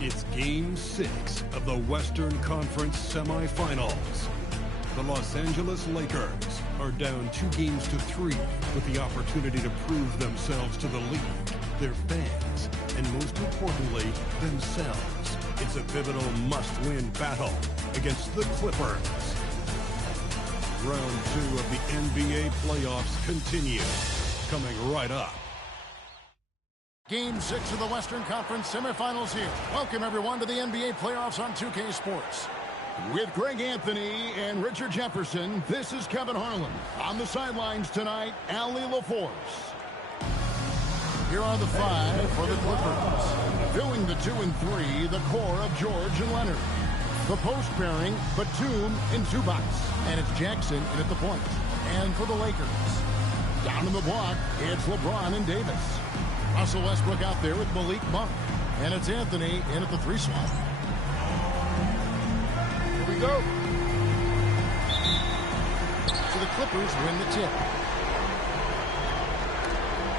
It's Game 6 of the Western Conference semifinals. The Los Angeles Lakers are down 2-3 with the opportunity to prove themselves to the league, their fans, and most importantly, themselves. It's a pivotal must-win battle against the Clippers. Round 2 of the NBA playoffs continue, coming right up. Game 6 of the Western Conference semifinals here. Welcome, everyone, to the NBA playoffs on 2K Sports. With Greg Anthony and Richard Jefferson, this is Kevin Harlan. On the sidelines tonight, Allie LaForce. Here are the 5 for the Clippers. Filling the 2 and 3, the core of George and Leonard. The post pairing, Batum and Zubac. And it's Jackson in at the point. And for the Lakers, down in the block, it's LeBron and Davis. Russell Westbrook out there with Malik Monk. And it's Anthony in at the 3 slot. Here we go. So the Clippers win the tip.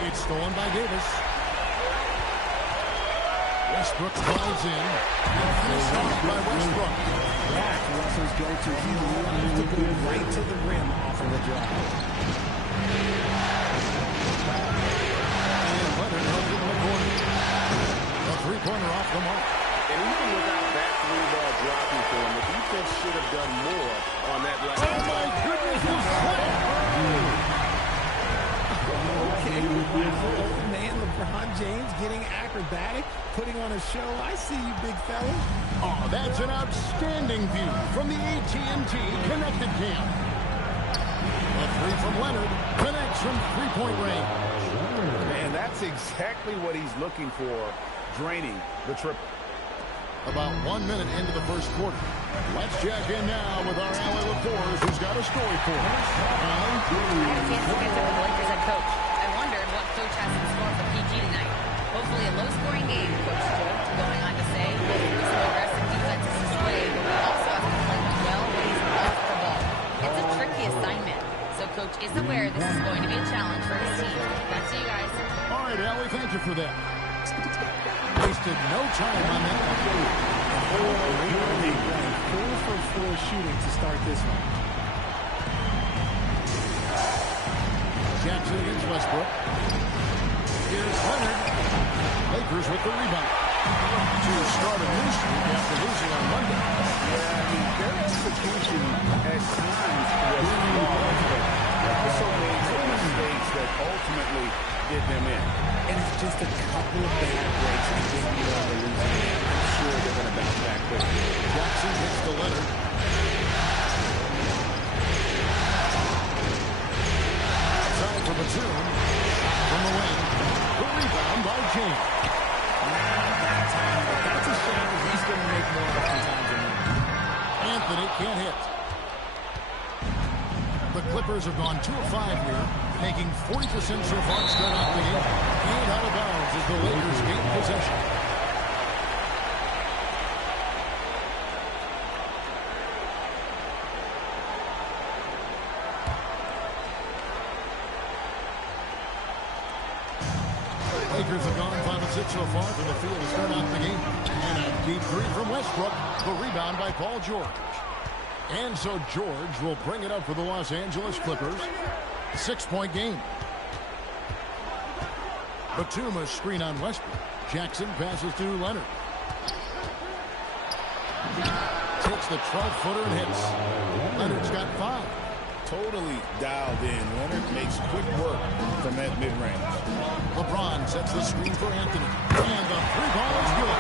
It's stolen by Davis. Westbrook drives in. And stopped by Westbrook. That's Russell's go-to. He loves to go right to the rim off of the drive. And Leonard held in the corner. A three-pointer off the mark. And even without that three-ball dropping for him, the defense should have done more on that last. Oh, my goodness, he's slipped. Okay, old man LeBron James getting acrobatic, putting on a show. I see you, big fella. Oh, that's an outstanding view from the AT&T Connected Cam. A three from Leonard connects from three-point range. And that's exactly what he's looking for, draining the triple. About 1 minute into the first quarter. Let's check in now with our Allie LaForce, who's got a story for us. I had a chance to catch up with the Lakers head coach. I wondered what coach has in store for PG tonight. Hopefully a low-scoring game, Coach joked, going on to say, we'll do some aggressive defenses his way, but we also have to play well when he's off the ball. It's a tricky assignment, so Coach is aware this is going to be a challenge for his team. Back to you guys. All right, Allie, thank you for that. Wasted no time on that. Really running 4 for 4 shooting to start this one. Jackson against Westbrook. Here's Leonard. Lakers with the rebound. To start a new streak after losing on Monday. Yeah, I mean, their execution at times was flawed, but they also made some mistakes that ultimately did them in. And it's just a couple of bad breaks to get you on the losing end. I'm sure they're going to bounce back quickly. Jackson hits the Leonard. Outside for Batum. From the wing. The rebound by James. That time, but that's a shame that he's going to make more oftentimes than that. Anthony can't hit. The Clippers have gone 2 of 5 here, making 40% so far to start out the game. And out of bounds as the Lakers gain possession. Lakers have gone 5 of 6 so far from the field to start out the game. And a deep three from Westbrook. The rebound by Paul George. And so George will bring it up for the Los Angeles Clippers. 6-point game. Batum a screen on Westbrook. Jackson passes to Leonard. Takes the 12-footer and hits. Leonard's got 5. Totally dialed in. Leonard makes quick work from that mid-range. LeBron sets the screen for Anthony. And the 3-ball is good.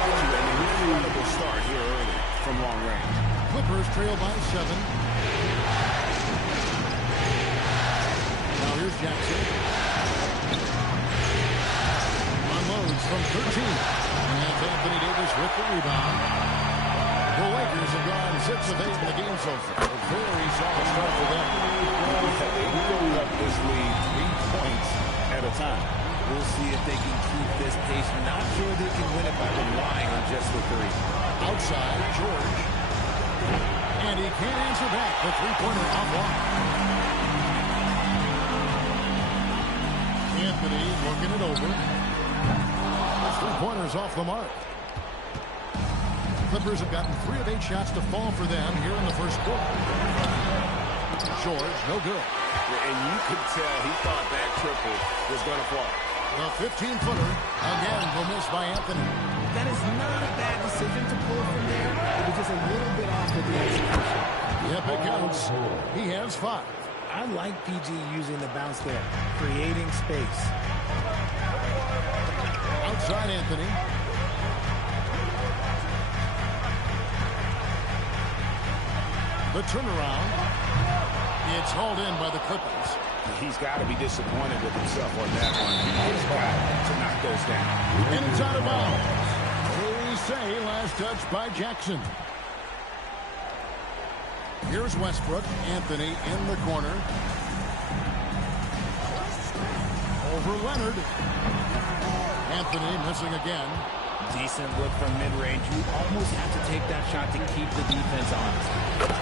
An incredible start here early from long range. Clippers trail by 7. Now here's Jackson. Unloads from 13. And Anthony Davis with the rebound. The Lakers have gone 6 of 8 in the game so far. A very solid start for them. They build up this lead 3 points at a time. We'll see if they can keep this pace. Not sure they can win it by relying on just the 3. Outside, George. And he can't answer back. The three-pointer off one. Anthony looking it over. The three-pointer's off the mark. Clippers have gotten 3 of 8 shots to fall for them here in the first quarter. George, no good. And you could tell he thought that triple was going to fall. The 15-footer, again, the miss by Anthony. That is not a bad decision to pull from there. It was just a little bit off with the execution. Yep, it counts. He has 5. I like PG using the bounce there, creating space. Outside Anthony. The turnaround. It's hauled in by the Clippers. He's got to be disappointed with himself on that one. He's got to knock those down. And it's out of bounds. They say last touch by Jackson. Here's Westbrook. Anthony in the corner. Over Leonard. Anthony missing again. Decent look from mid-range. You almost have to take that shot to keep the defense honest.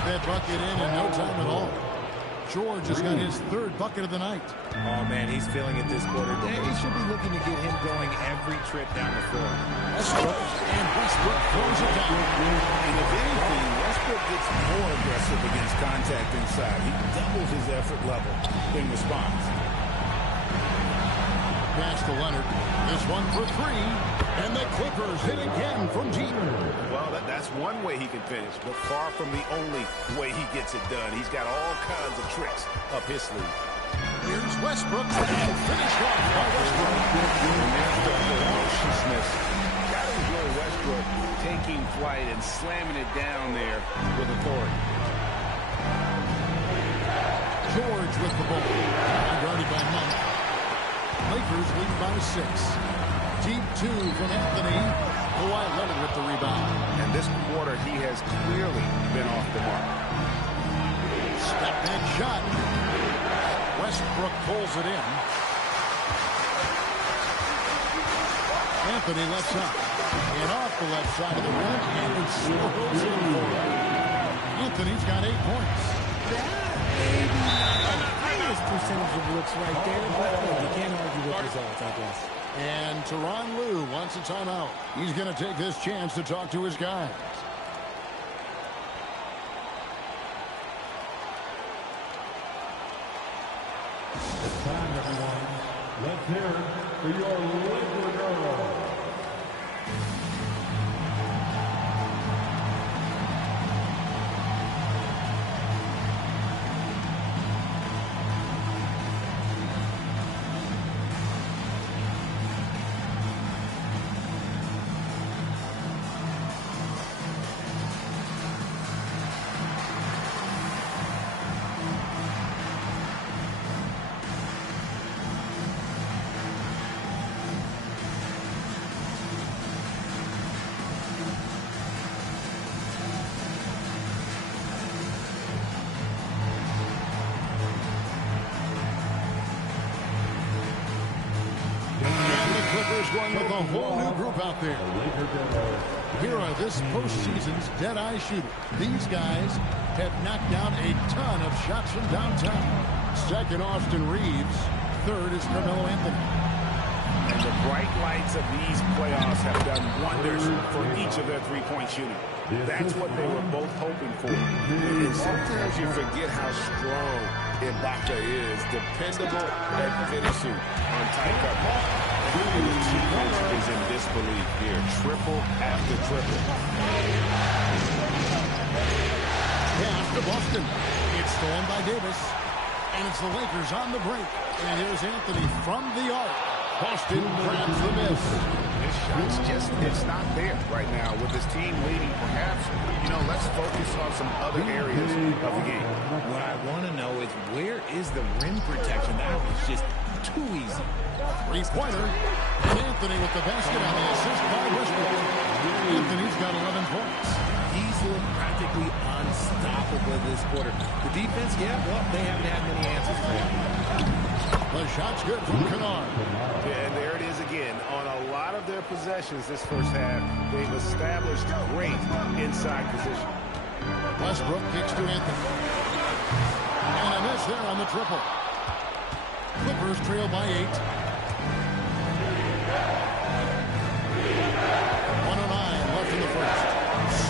That bucket in no time at all. George has got his 3rd bucket of the night. Oh, man, he's feeling it this quarter. They should be looking to get him going every trip down the floor. Westbrook, and Westbrook throws it down. And if anything, Westbrook gets more aggressive against contact inside. He doubles his effort level in response. Pass to Leonard. This one for 3. And the Clippers hit again from deep. Well, that's one way he can finish, but far from the only way he gets it done. He's got all kinds of tricks up his sleeve. Here's Westbrook, and finished off by Westbrook. And there's the ferociousness. Got to enjoy Westbrook taking flight and slamming it down there with authority. George with the ball. Guarded by Monk. Lakers lead by 6. Deep 2 from Anthony. Kawhi Leonard with the rebound. And this quarter, he has clearly been off the mark. Step back shot. Westbrook pulls it in. Anthony left side. And off the left side of the rim, and it swirls in for him. Anthony's got 8 points. Maybe not the highest percentage of looks right there, but you can't argue with results, I guess. And Tyronn Lue wants a timeout. He's going to take this chance to talk to his guys. It's time, everyone. Let's hear it for your Laker girl. Going with a whole new group out there. Here are this postseason's dead-eye shooter. These guys have knocked down a ton of shots from downtown. Second, Austin Reeves. Third is Carmelo Anthony. And the bright lights of these playoffs have done wonders for each of their three-point shooting. That's what they were both hoping for. And sometimes you forget how strong Ibaka is, dependable at finishing on tight coverage. And the defense is in disbelief here. Triple after triple. Pass to Boston. It's stolen by Davis. And it's the Lakers on the break. And here's Anthony from the arc. Boston grabs the miss. This shot's just, it's not there right now. With his team leading, perhaps, let's focus on some other areas of the game. What I want to know is, where is the rim protection? That was just too easy. Three-pointer. And Anthony with the basket on the assist by Westbrook. Anthony's got 11 points. He's looked practically unstoppable this quarter. The defense, they haven't had many answers for him. The shot's good from Kennard. And there it is again. On a lot of their possessions this first half, they've established great inside position. Westbrook kicks to Anthony. And a miss there on the triple. Clippers trail by 8. 1:09 left in the first.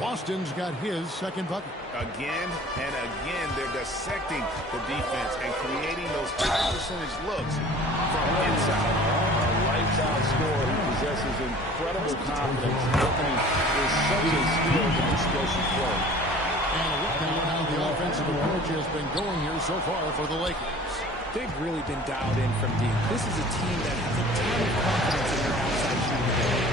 Boston's got his second bucket. Again and again, they're dissecting the defense and creating those high percentage looks from inside. A lights-out scorer who possesses incredible confidence. Anthony is such a skilled and explosive player. And a look now at how the offensive approach has been going here so far for the Lakers. They've really been dialed in from deep. This is a team that has a ton of confidence in their outside shooting ability.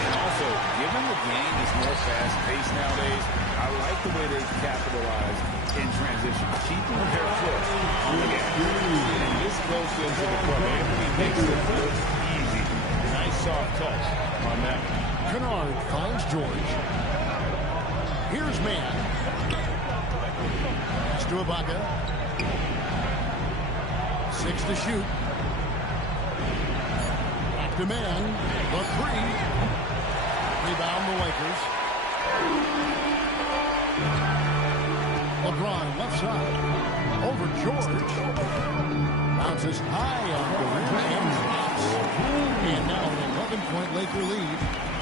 And also, given the game is more fast-paced nowadays, I like the way they capitalize in transition, keeping their foot on the gas. And this goes into the club. Anthony makes it look easy. Nice soft touch on that. Kennard finds George. Here's Mann. Pass to Ibaka. 6 to shoot. Back to Mann. The 3. Rebound the Lakers. LeBron left side. Over George. Bounces high on the rim and drops. And now an 11-point Laker lead.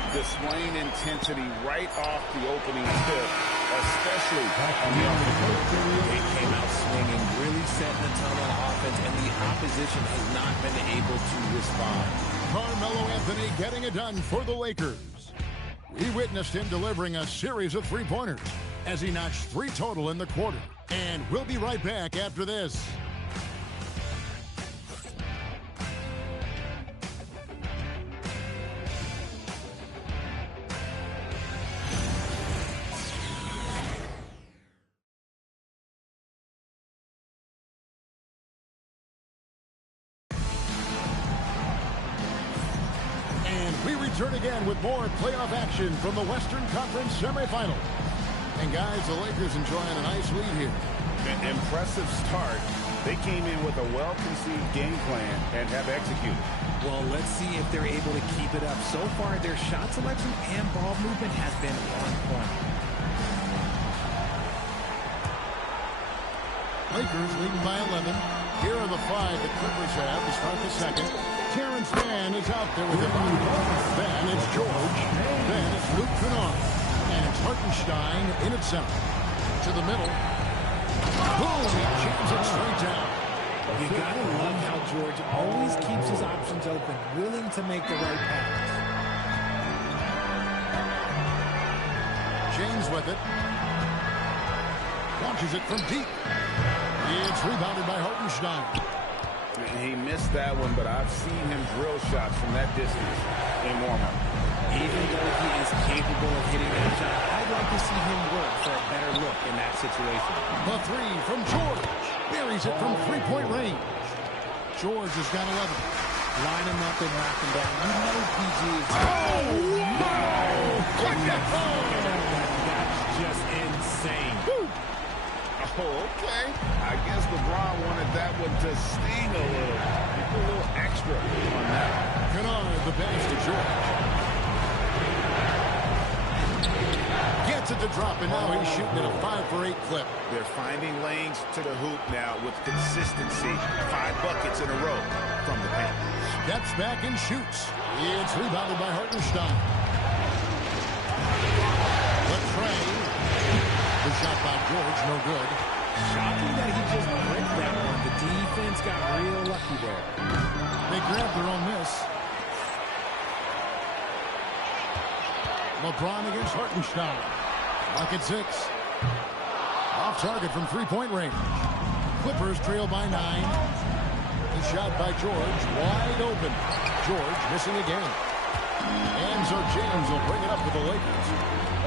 Displaying intensity right off the opening tip, especially on the offensive. They came out swinging, really setting the tone on offense, and the opposition has not been able to respond. Carmelo Anthony getting it done for the Lakers. We witnessed him delivering a series of three-pointers as he notched 3 total in the quarter. And we'll be right back after this. We return again with more playoff action from the Western Conference semifinals. And guys, the Lakers enjoying a nice lead here. An impressive start. They came in with a well-conceived game plan and have executed. Well, let's see if they're able to keep it up. So far, their shot selection and ball movement has been on point. Lakers leading by 11. Here are the 5 the Clippers have to start the second. Terrence Mann is out there with the ball. Then it's George. Then it's Luke Kennard. And it's Hartenstein in at center. To the middle. Boom! He jams it straight down. You gotta love how George always keeps his options open, willing to make the right pass. James with it. Launches it from deep. It's rebounded by Hartenstein. He missed that one, but I've seen him drill shots from that distance in warm-up. Even though he is capable of hitting that shot, I'd like to see him work for a better look in that situation. The 3 from George. Buries it from three-point range. George has got 11. Line him up and knock him down. You know PG is... Oh, wow! That's just insane. Oh, okay. I guess LeBron wanted that one to sting a little. Keep a little extra on that. Kennard, the pass to George. Gets it to drop, and now he's shooting at a 5-for-8 clip. They're finding lanes to the hoop now with consistency. 5 buckets in a row from the paint. Steps back and shoots. It's rebounded by Hartenstein. The tray. The shot by George, no good. Shocking that he just bricked that one. The defense got real lucky there. They grabbed their own miss. LeBron against Hartenstein. Bucket 6. Off target from three-point range. Clippers trail by 9. The shot by George, wide open. George missing again. And so James will bring it up for the Lakers.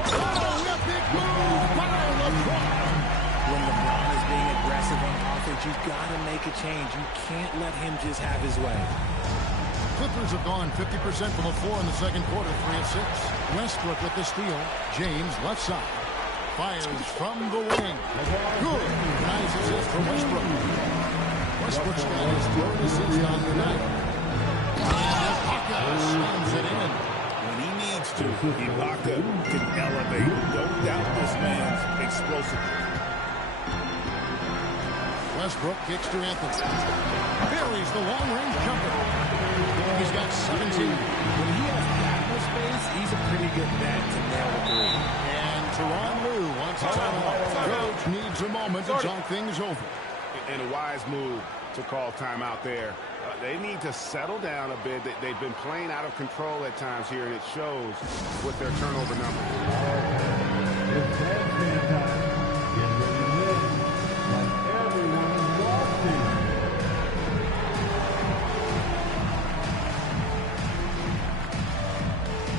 Oh, epic move by LeBron. When LeBron is being aggressive on offense, you've got to make a change. You can't let him just have his way. Clippers have gone 50% from the floor in the second quarter, 3 of 6. Westbrook with the steal. James left side. Fires from the wing. Good. Nice assist from Westbrook. Westbrook's got his 3rd assist on the night. Ibaka slams it in. When he needs to, Ibaka can elevate. Don't doubt this man's explosiveness. Westbrook kicks to Anthony. Buries the long-range jumper. He's got 17. When he has that much space, he's a pretty good bet to nail the 3. And Tyronn Lue wants a timeout. Coach needs a moment to talk things over. And a wise move to call timeout there. They need to settle down a bit. They've been playing out of control at times here, and it shows with their turnover numbers. It's handstand time. Get ready to win. Like everyone is walking.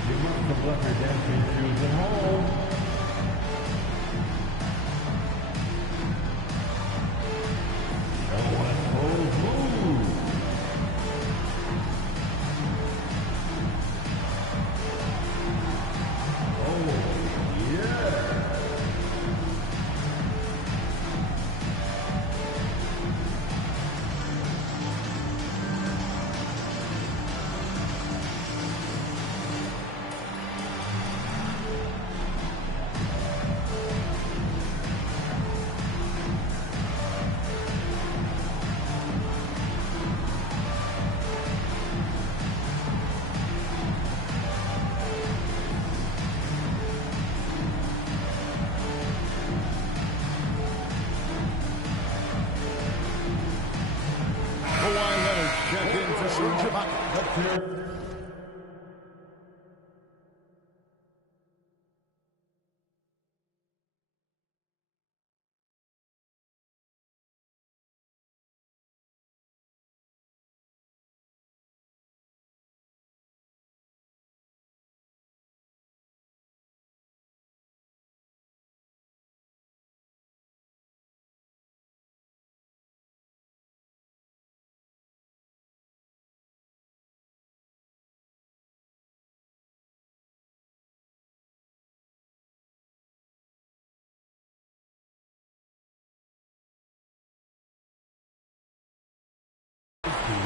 You must have left your dancing shoes at home. The West Coast move. Oh, yeah. Check in for Serge Ibaka.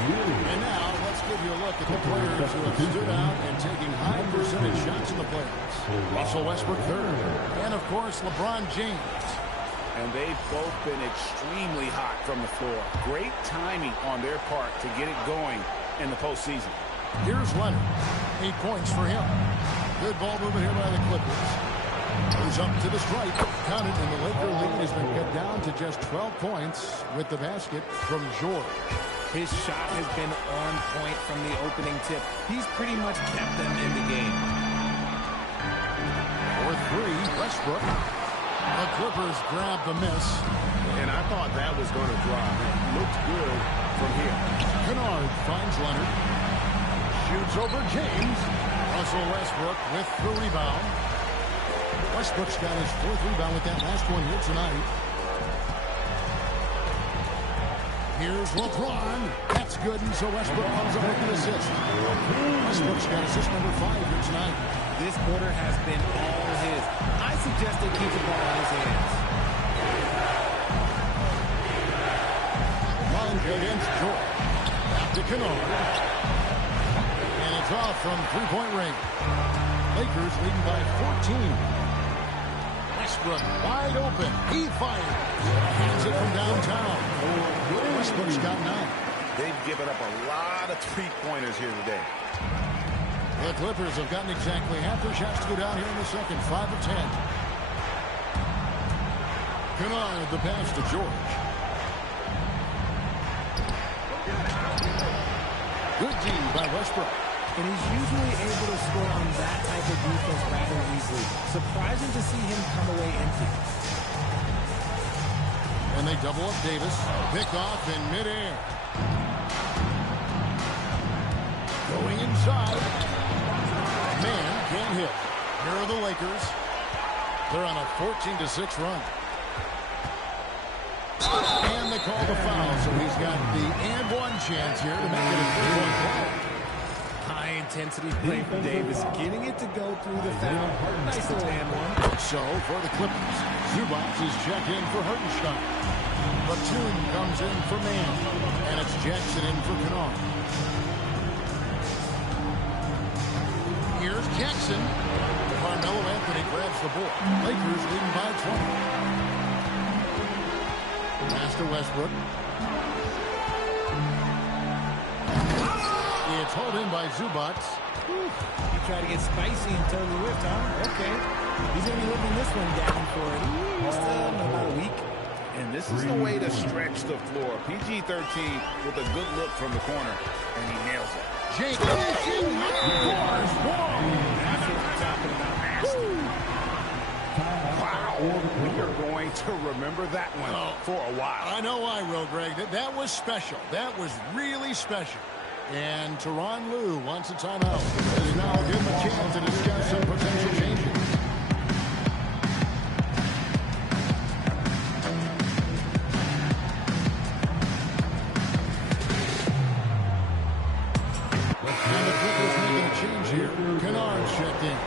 And now, let's give you a look at the players who have stood out and taking high percentage shots in the playoffs. Russell Westbrook third. And, of course, LeBron James. And they've both been extremely hot from the floor. Great timing on their part to get it going in the postseason. Here's Leonard. 8 points for him. Good ball movement here by the Clippers. Goes up to the stripe. Counted, and the Laker lead has been cut down to just 12 points with the basket from George. His shot has been on point from the opening tip. He's pretty much kept them in the game. For three, Westbrook. The Clippers grab the miss. And I thought that was going to drop. It looked good from here. Kennard finds Leonard. Shoots over James. Russell Westbrook with the rebound. Westbrook's got his 4th rebound with that last one here tonight. Here's LeBron. That's good, and so Westbrook comes up with an assist. Westbrook's got assist number 5 here tonight. This quarter has been all his. I suggest they keep the ball in his hands. Monk against George. Back to Kennard. And it's off from three-point range. Lakers leading by 14. Westbrook wide open. He fires. Hands it from downtown. Westbrook's got 9. They've given up a lot of three-pointers here today. The Clippers have gotten exactly half their shots to go down here in the second. 5 of 10. Kennard the pass to George. Good D by Westbrook. And he's usually able to score on that type of defense rather easily. Surprising to see him come away empty. And they double up Davis. Pick off in midair. Going inside. Man can't hit. Here are the Lakers. They're on a 14-6 run. And they call the foul, so he's got the and one chance here to make it a 3-point play. High-intensity play for Davis, getting it to go through the foul. Nice little and one. So, for the Clippers, Zubac is check in for Hartenstein. Batum comes in for Mann. And it's Jackson in for Kennard. Here's Jackson. Carmelo Anthony grabs the ball. Lakers leading by 20. Pass to Westbrook. It's hauled in by Zubac. You try to get spicy and totally whipped, huh? Okay. He's going to be living this one down for about a week. And this is the way to stretch the floor. PG-13 with a good look from the corner, and he nails it. Jake, scores. That's what we're talking about. Wow. We are going to remember that one for a while. I know I will, Greg. That was special. That was really special. And Tyronn Lue wants a timeout. As now give him a chance to discuss some potential changes. And the Clippers making a change here. Kennard checked in.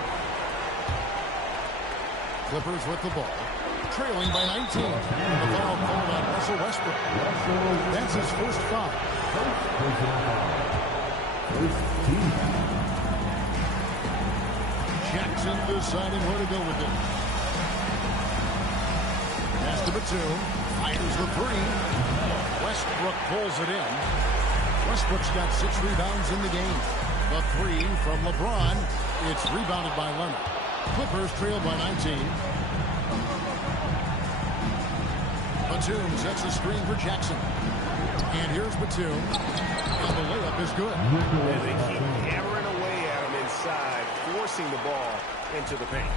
Clippers with the ball. Trailing by 19. And the foul called on Russell Westbrook. That's his first foul. Jackson deciding where to go with it. Pass to Batum. Fires the three. Westbrook pulls it in. Westbrook's got 6 rebounds in the game. The three from LeBron. It's rebounded by Leonard. Clippers trail by 19. Batum sets the screen for Jackson. And here's Batum. And the layup is good. And they keep hammering away at him inside, forcing the ball into the paint.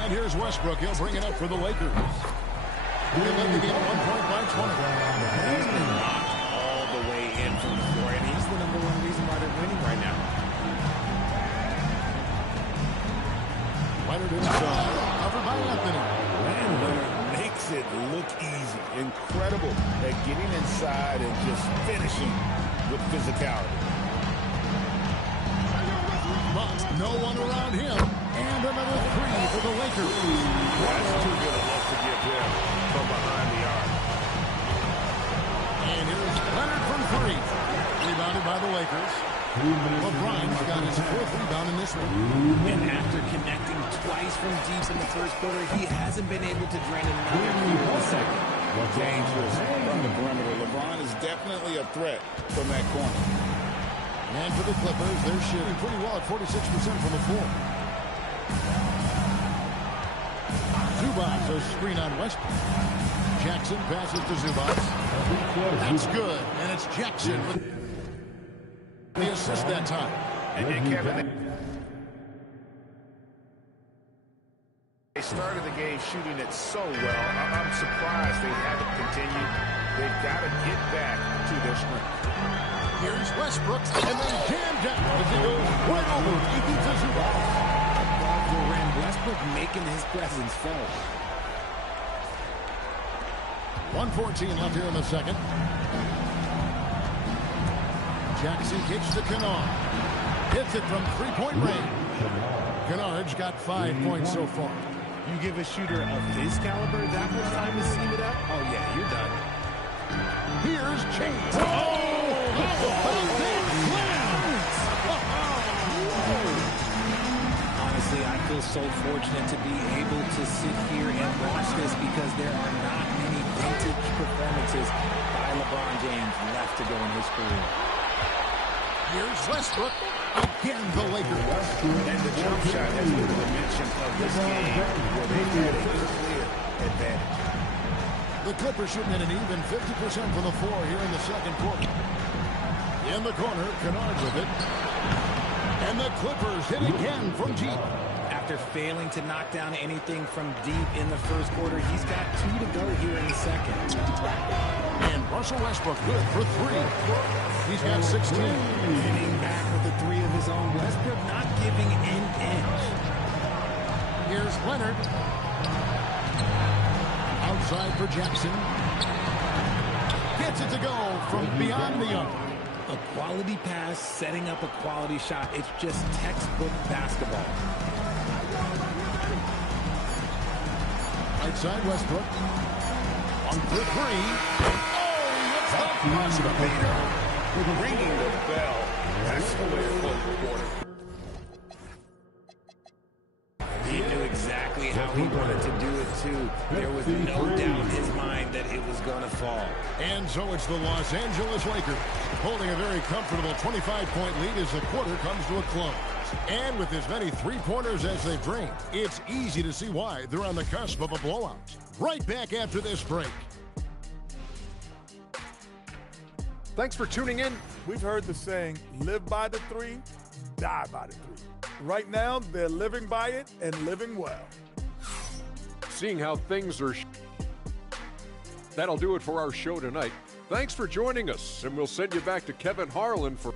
And here's Westbrook. He'll bring it up for the Lakers. He'll let the game 1 point by 20. He's been locked all the way in from the floor, and he's the #1 reason why they're winning right now. Leonard inside. Covered by Anthony. And Leonard makes it look easy. Incredible at getting inside and just finishing with physicality. But no one around him. And another three for the Lakers. That's too good a look to give him from behind the arc. And here's Leonard from three. Rebounded by the Lakers. LeBron's got his 4th rebound in this one. And after connecting twice from deep in the first quarter, he hasn't been able to drain another in the second. Dangerous from the perimeter. LeBron is definitely a threat from that corner. And for the Clippers, they're shooting pretty well at 46% from the floor. Zubac, a screen on Westbrook. Jackson passes to Zubac. That's good. And it's Jackson with the assist that time. And Kevin, they started the game shooting it so well. I'm surprised they haven't continued. They've got to get back to their strength. Here's Westbrook, and then jammed down as he goes right over to Zubac. Above the rim, Westbrook making his presence felt. 1:14 left here in the second. Jackson kicks to Kennard. Hits it from 3-point range. Kennard's got 5 points so far. You give a shooter of his caliber that much time to see it up? Oh, yeah, you're done. Here's Chase. Honestly, I feel so fortunate to be able to sit here and watch this because there are not many vintage performances by LeBron James left to go in his career. Here's Westbrook. Again, the Lakers. And the jump shot has been the dimension of this game where they've had a clear advantage. The Clippers shooting at an even 50% from the floor here in the second quarter. In the corner, Kennard with it. And the Clippers hit again from deep. After failing to knock down anything from deep in the first quarter, he's got 2 to go here in the second. And Russell Westbrook good for 3. He's got 16. Hitting back with a 3 of his own. Westbrook not giving an inch. Here's Leonard. Outside for Jackson. Gets it to go from beyond the arc. A quality pass, setting up a quality shot. It's just textbook basketball. Right side Westbrook. On for 3. Oh, he hits the buzzer. Ringing the bell. That's the way to close the quarter. He knew exactly how he wanted to do it too. There was no doubt in his mind that it was going to fall. And so it's the Los Angeles Lakers holding a very comfortable 25-point lead as the quarter comes to a close. And with as many three-pointers as they've drained, it's easy to see why they're on the cusp of a blowout. Right back after this break. Thanks for tuning in. We've heard the saying, live by the three, die by the three. Right now, they're living by it and living well. Seeing how things are... That'll do it for our show tonight. Thanks for joining us, and we'll send you back to Kevin Harlan for...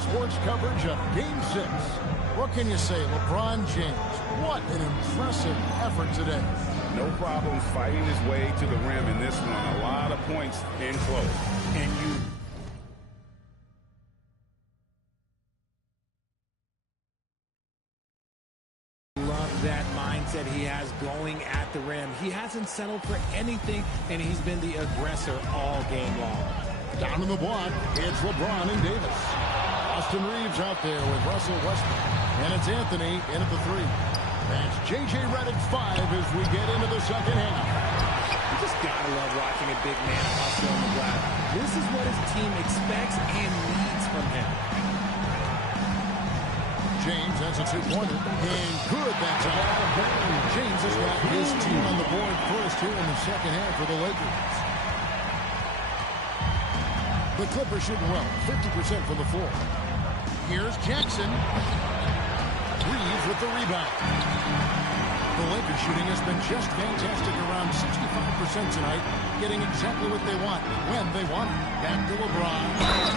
Sports coverage of Game 6. What can you say, LeBron James? What an impressive effort today. No problems fighting his way to the rim in this one. A lot of points in close. And you... love that mindset he has going at the rim. He hasn't settled for anything, and he's been the aggressor all game long. Down in the block, it's LeBron and Davis. Austin Reeves out there with Russell Westbrook. And it's Anthony in at the three. That's J.J. Redick 5 as we get into the second half. You just gotta love watching a big man hustle on the glass. This is what his team expects and needs from him. James has a two-pointer. And good that time. James has got his team on the board first here in the second half for the Lakers. The Clippers shooting well, 50% from the floor. Here's Jackson. Reeves with the rebound. The Lakers shooting has been just fantastic, around 65% tonight, getting exactly what they want, when they want it. Back to LeBron.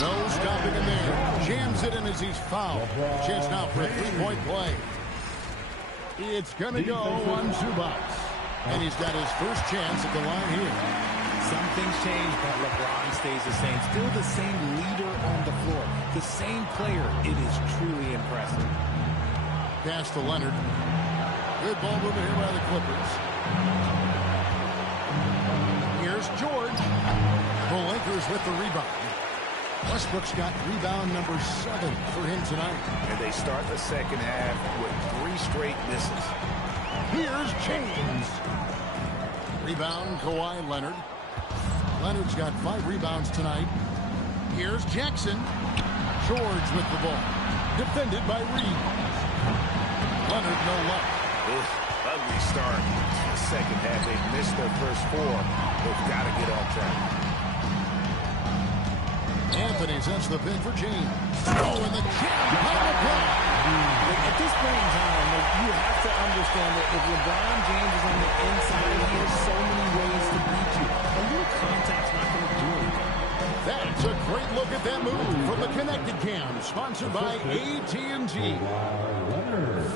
No stopping him there. Jams it in as he's fouled. Chance now for a three-point play. It's going to go on Zubac. And he's got his first chance at the line here. Some things change, but LeBron stays the same. Still the same leader on the floor. The same player. It is truly impressive. Pass to Leonard. Good ball movement here by the Clippers. Here's George. The Lakers with the rebound. Westbrook's got rebound number 7 for him tonight. And they start the second half with 3 straight misses. Here's James. Rebound, Kawhi Leonard. Leonard's got 5 rebounds tonight. Here's Jackson. George with the ball. Defended by Reeves. Leonard, no luck. Ugly start to the second half. They've missed their first 4. They've got to get on track. Anthony sets the pin for James. Oh, and the jam power play. At this point in time, you have to understand that if LeBron James is on the inside, he has so many ways to beat you. A little contact's not going to do anything. That's a great look at that move from the Connected Cam, sponsored by AT&T.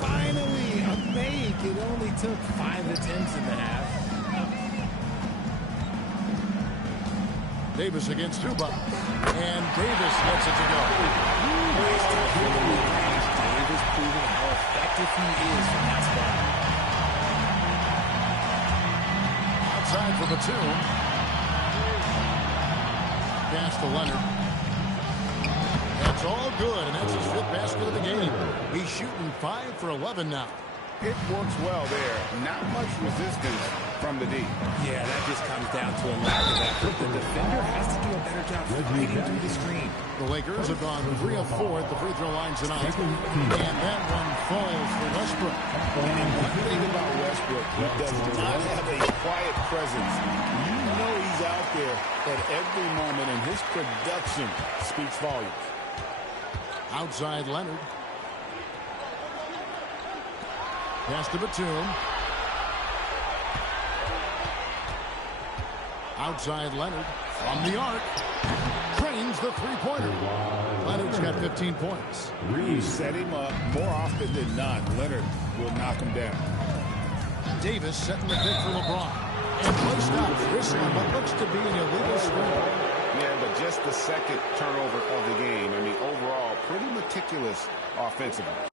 Finally, a make. It only took 5 attempts in the half. Davis against Zubac. And Davis lets it to go. Nice touch from the mid-range. Davis proving how effective he is from that spot. Outside for Batum. Pass to Leonard. That's all good, and that's his 5th basket of the game. He's shooting 5 for 11 now. It works well there. Not much resistance from the D. Yeah, that just comes down to a lack of effort. The defender has to do a better job fighting through the screen. The Lakers have gone 3 of 4 at the free throw line tonight. And that one falls for Westbrook. And one thing about Westbrook, he does not have a quiet presence. You know he's out there at every moment, and his production speaks volumes. Outside Leonard. Pass to Batum. Outside Leonard. From the arc. Trains the three-pointer. Leonard's got 15 points. Reeves set him up more often than not. Leonard will knock him down. Davis setting the pick for LeBron. And placed out this one, what looks to be an illegal screen. Yeah, but just the second turnover of the game. I mean, overall, pretty meticulous offensively.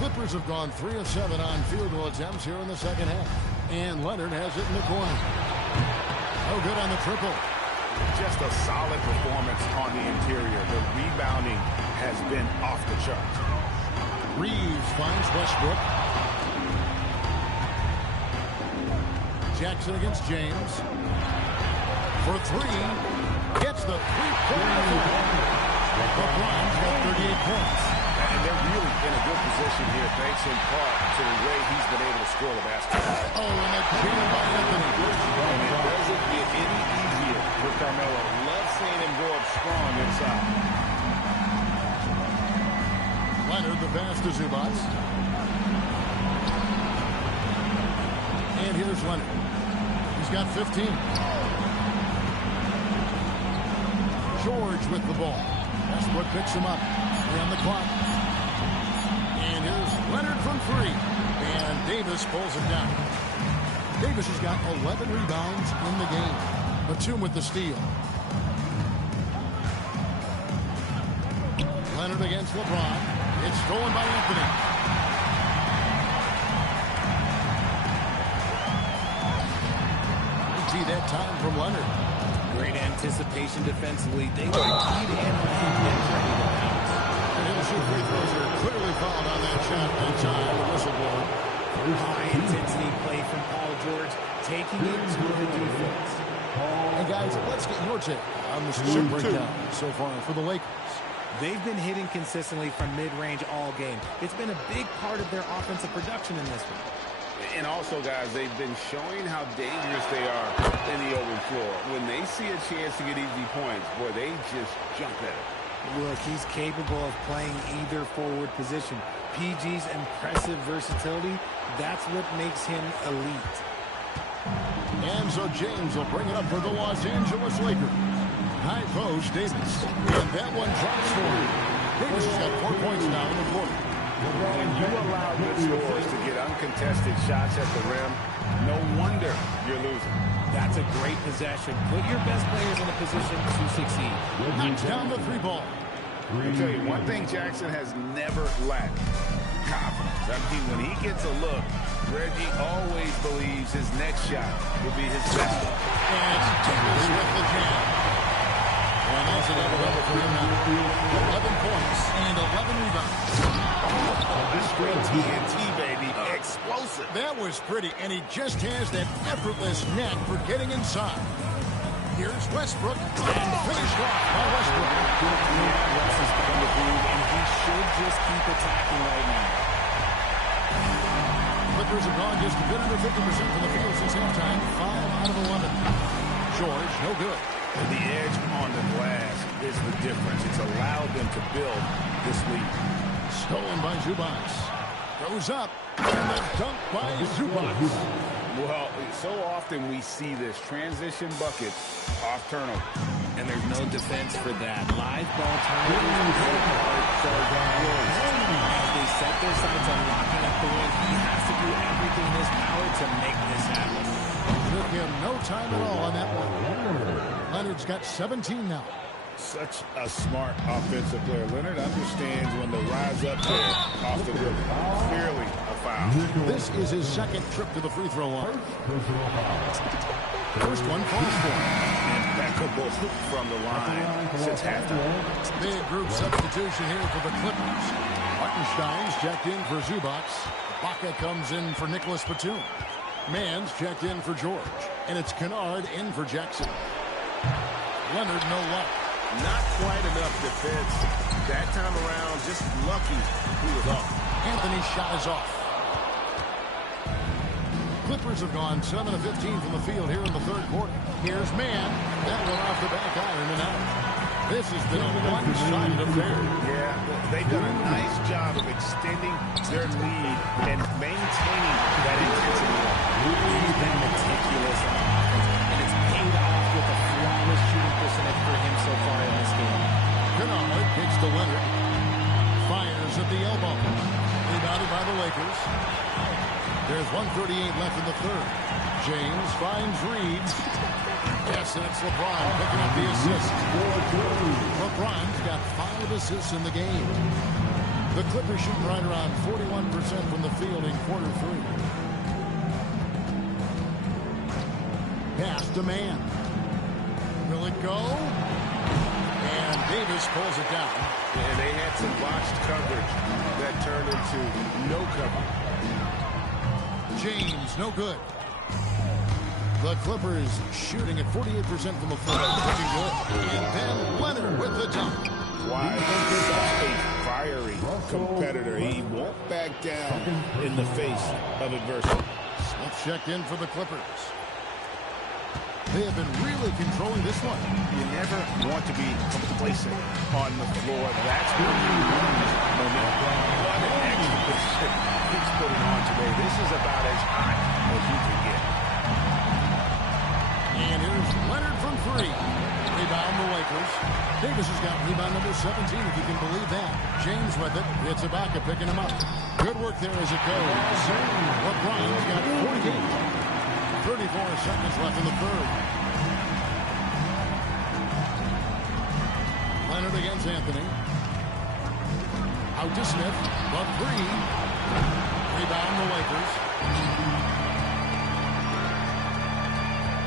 Clippers have gone 3 of 7 on field goal attempts here in the second half. And Leonard has it in the corner. No good on the triple. Just a solid performance on the interior. The rebounding has been off the charts. Reeves finds Westbrook. Jackson against James. For 3. Gets the three-pointer. LeBron's got 38 points. And they're really in a good position here, thanks in part to the way he's been able to score the basketball. Oh, and a jam by Anthony. And it doesn't get any easier for Carmelo. Love seeing him go up strong inside. Leonard, the pass to Zubac. And here's Leonard. He's got 15. George with the ball. Westbrook picks him up. 3 on the clock. And here's Leonard from 3. And Davis pulls him down. Davis has got 11 rebounds in the game. Batum with the steal. Leonard against LeBron. It's stolen by Anthony. See that time from Leonard. Great anticipation defensively. They were keyed in when he gets ready to bounce. And he'll shoot free throws are clearly fouled on that shot in time. The whistle blower. High-intensity play from Paul George, taking it to the defense. And guys, let's get your take on the score breakdown so far for the Lakers. They've been hitting consistently from mid-range all game. It's been a big part of their offensive production in this one. And also, guys, they've been showing how dangerous they are in the open floor. When they see a chance to get easy points, boy, they just jump at it. Look, he's capable of playing either forward position. PG's impressive versatility, that's what makes him elite. And so James will bring it up for the Los Angeles Lakers. High post, Davis. And that one drops for him. Davis has got 4 points now in the quarter. When you allow good scores to get uncontested shots at the rim, no wonder you're losing. That's a great possession. Put your best players in a position to succeed. Knocks down the 3 ball. I'll tell you, one thing Jackson has never lacked, confidence. I mean, when he gets a look, Reggie always believes his next shot will be his best one. And Davis with the jam. And that's a double-double for him now. 11 points and 11 rebounds. This straight TNT, baby. Explosive. That was pretty, and he just has that effortless knack for getting inside. Here's Westbrook, and finished off by Westbrook. Russ is found the groove, and he should just keep attacking right now. Clippers have gone just a bit under 50% from the field since halftime. 5 out of 11. George, no good. And the edge on the glass is the difference. It's allowed them to build this lead. Stolen by Zubac. Goes up, and the dunk by Zubac. Well, so often we see this transition buckets off turnover. And there's no defense for that. Live ball turnovers. As they set their sights on locking up the win, he has to do everything in his power to make this happen. Took him no time at all on that one. Leonard's got 17 now. Such a smart offensive player. Leonard understands when to rise up there off the rim. Clearly a foul. This is his second trip to the free throw line. First one falls for him. Impeccable from the line since halftime. Big group substitution here for the Clippers. Martenstein's checked in for Zubac. Baca comes in for Nicholas Batum. Mann's checked in for George. And it's Kennard in for Jackson. Leonard, no luck. Not quite enough defense that time around. Just lucky he was off. Anthony's shot is off. Clippers have gone 7 of 15 from the field here in the third quarter. Here's Mann. That one off the back iron and out. This has been a one-sided affair. Yeah, they've done a nice job of extending their lead and maintaining that intensity. He's been meticulous on offense, and it's paid off with a flawless shooting percentage for him so far in this game. Kennard kicks to Leonard. Fires at the elbow. Rebounded by the Lakers. There's 1:38 left in the third. James finds Reeves. Yes, and it's LeBron picking up the assist. LeBron's got 5 assists in the game. The Clippers shooting right around 41% from the field in quarter 3. Pass to man. Will it go? And Davis pulls it down. And they had some botched coverage that turned into no coverage. James, no good. The Clippers shooting at 48% from the floor. Looking good. And then Leonard with the dunk. Why? Such a fiery competitor. He won't back down in the face of adversity. Smith checked in for the Clippers. They have been really controlling this one. You never want to be complacent on the floor. That's when you lose momentum. What an exhibition he's putting on today. This is about as hot as you can get. And here's Leonard from 3. Rebound the Lakers. Davis has got rebound number 17, if you can believe that. James with it. It's Ibaka picking him up. Good work there as it goes. LeBron's got 48. 34 seconds left in the third. Leonard against Anthony. Out to Smith. The 3. Rebound the Lakers.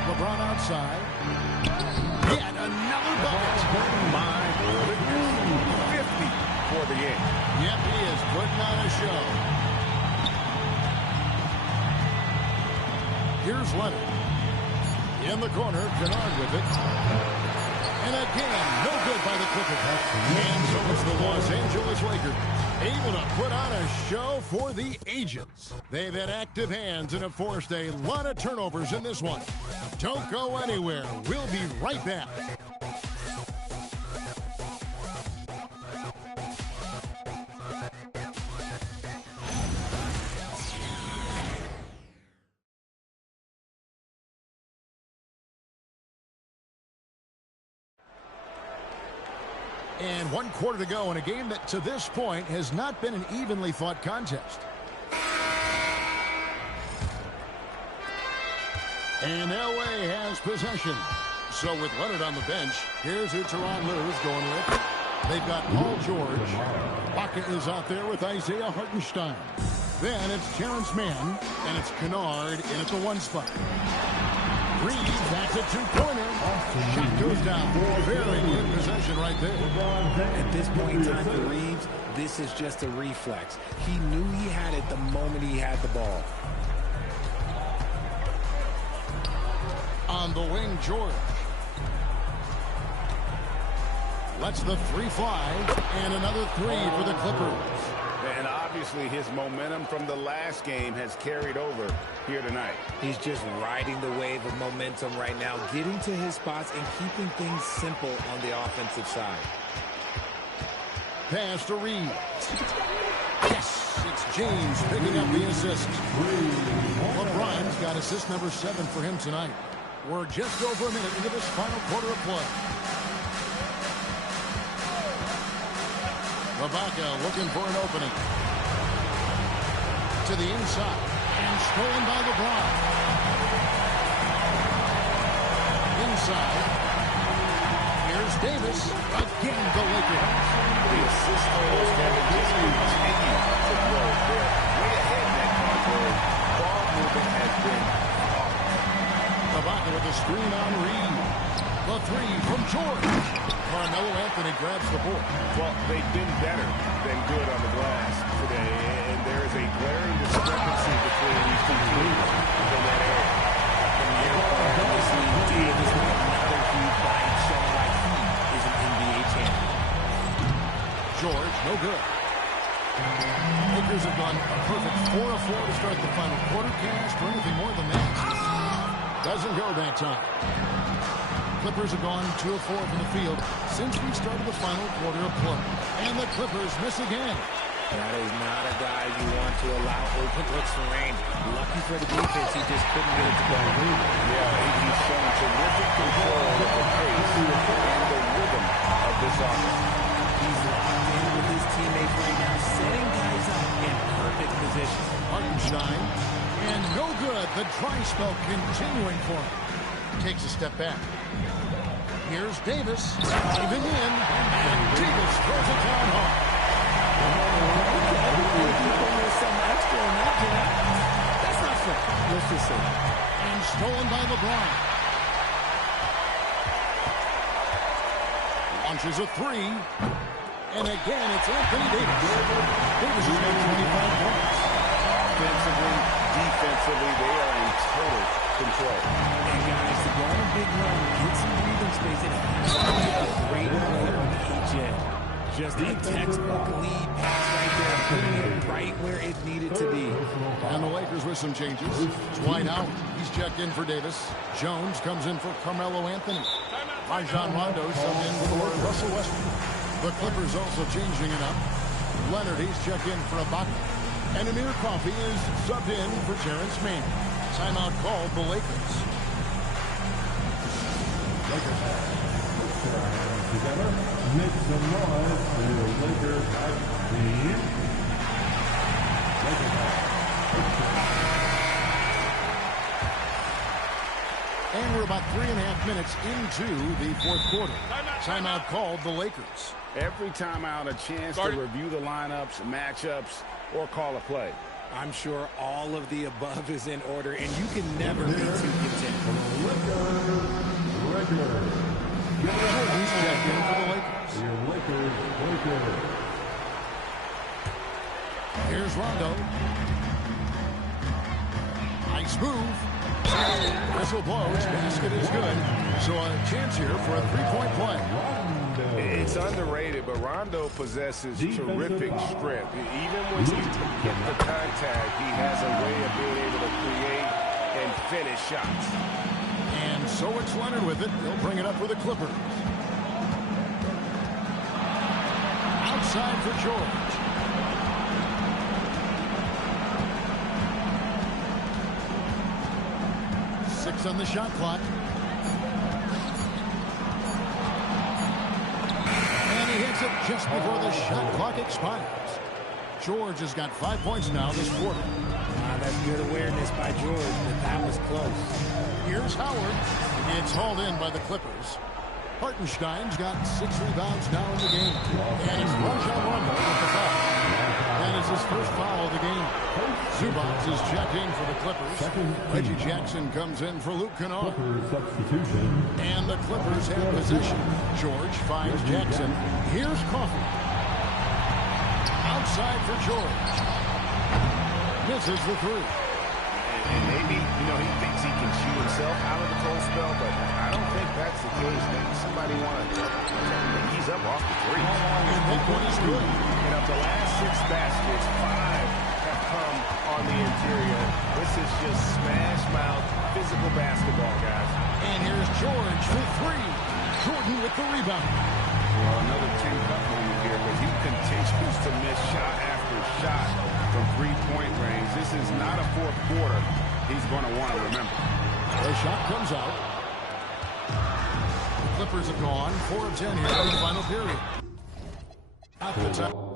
LeBron outside. Yet another bucket. My goodness. 50 for the game. Yep, he is putting on a show. Here's Leonard. In the corner, Kennard with it. And again, no good by the Clippers. And so it's the Los Angeles Lakers able to put on a show for the ages. They've had active hands and have forced a lot of turnovers in this one. Don't go anywhere. We'll be right back. And 1 quarter to go in a game that to this point has not been an evenly fought contest. And LA has possession. So with Leonard on the bench, here's who Tyronn Lue is going with. They've got Paul George. Bucket is out there with Isaiah Hartenstein. Then it's Terrence Mann, and it's Kennard in at the 1 spot. Reeves, that's a 2-pointer. Shot goes down. Very good possession right there. At this point in time for Reeves, this is just a reflex. He knew he had it the moment he had the ball. On the wing, George. Lets the 3 fly. And another 3 for the Clippers. And obviously his momentum from the last game has carried over here tonight. He's just riding the wave of momentum right now, getting to his spots and keeping things simple on the offensive side. Pass to Reeves. Yes, it's James picking up the assist. LeBron's got assist number 7 for him tonight. We're just over a minute into this final quarter of play. Ibaka looking for an opening. To the inside. And stolen by LeBron. Inside. Here's Davis. Again, the Lakers. The assist totals can just continue to grow. They're way ahead in that category. Ball movement has been awesome. Ibaka with the screen on Reed. The 3 from George. Carmelo Anthony grabs the board. Well, they've been better than good on the glass today, and there is a glaring discrepancy between these two teams in that area. Obviously, Davis with another huge bite showing like he is an NBA champion. George, no good. Lakers have gone a perfect 4 of 4 to start the final quarter. Cast or anything more than that. Doesn't go that time. Clippers have gone 2 of 4 from the field since we started the final quarter of play. And the Clippers miss again. That is not a guy you want to allow open looks for range. Lucky for the defense, he just couldn't get it to go. Yeah, he's shown terrific control of the pace and the rhythm of this offense. He's locked in with his teammates right now, setting guys up in perfect position. Hartenstein, and no good. The dry spell continuing for him. Takes a step back. Here's Davis, driving in, and Davis throws it down hard. launches a three. And again, it's Anthony Davis. Davis has made 25 points. Offensively, defensively, they are in total control. And guys, to go on a big run, get some breathing space, it has to be a great player on each end. Just a textbook lead pass right there, putting it right where it needed to be. And the Lakers with some changes. Dwight Howard, he's checked in for Davis. Jones comes in for Carmelo Anthony. Rajon Rondo subbed in for Russell Westbrook. The Clippers also changing it up. Leonard, he's checked in for Ibaka. And Amir Coffey is subbed in for Terrence Mann. Timeout called the Lakers. Together, make some noise for your Lakers team. And we're about 3.5 minutes into the fourth quarter. Timeout called the Lakers. Every timeout, a chance to review the lineups, matchups, or call a play. I'm sure all of the above is in order, and you can never be too content. He's checked in for the Lakers. Here's Rondo. Nice move. Whistle blows. Basket is good. So a chance here for a three-point play. It's underrated, but Rondo possesses terrific strength. Even when he gets the contact, he has a way of being able to create and finish shots. And so it's Leonard with it. He'll bring it up for the Clippers. Outside for George. Six on the shot clock. And he hits it just before the shot clock expires. George has got 5 points now this quarter. That's good awareness by George, but that was close. Here's Howard. It's hauled in by the Clippers. Hartenstein's got 6 rebounds now in the game. And it's Rajon Rondo with the foul. And it's his first foul of the game. Zubac is checked in for the Clippers. Reggie Jackson comes in for Luke Kennard. And the Clippers have possession. George finds Jackson. Here's Coffey. Outside for George. Misses the three. And maybe, he thinks he can shoot himself out of the cold spell, but I don't think that's the case. Maybe somebody he's up off the three. And that one is good. And of the last 6 baskets, 5 have come on the interior. This is just smash mouth physical basketball, guys. And here's George for 3. Jordan with the rebound. Well, another 10-cut moment here, but he continues to miss shot after shot from three-point range. This is not a fourth quarter he's going to want to remember. The shot comes out. The Clippers have gone 4 of 10 here in the final period. At the top.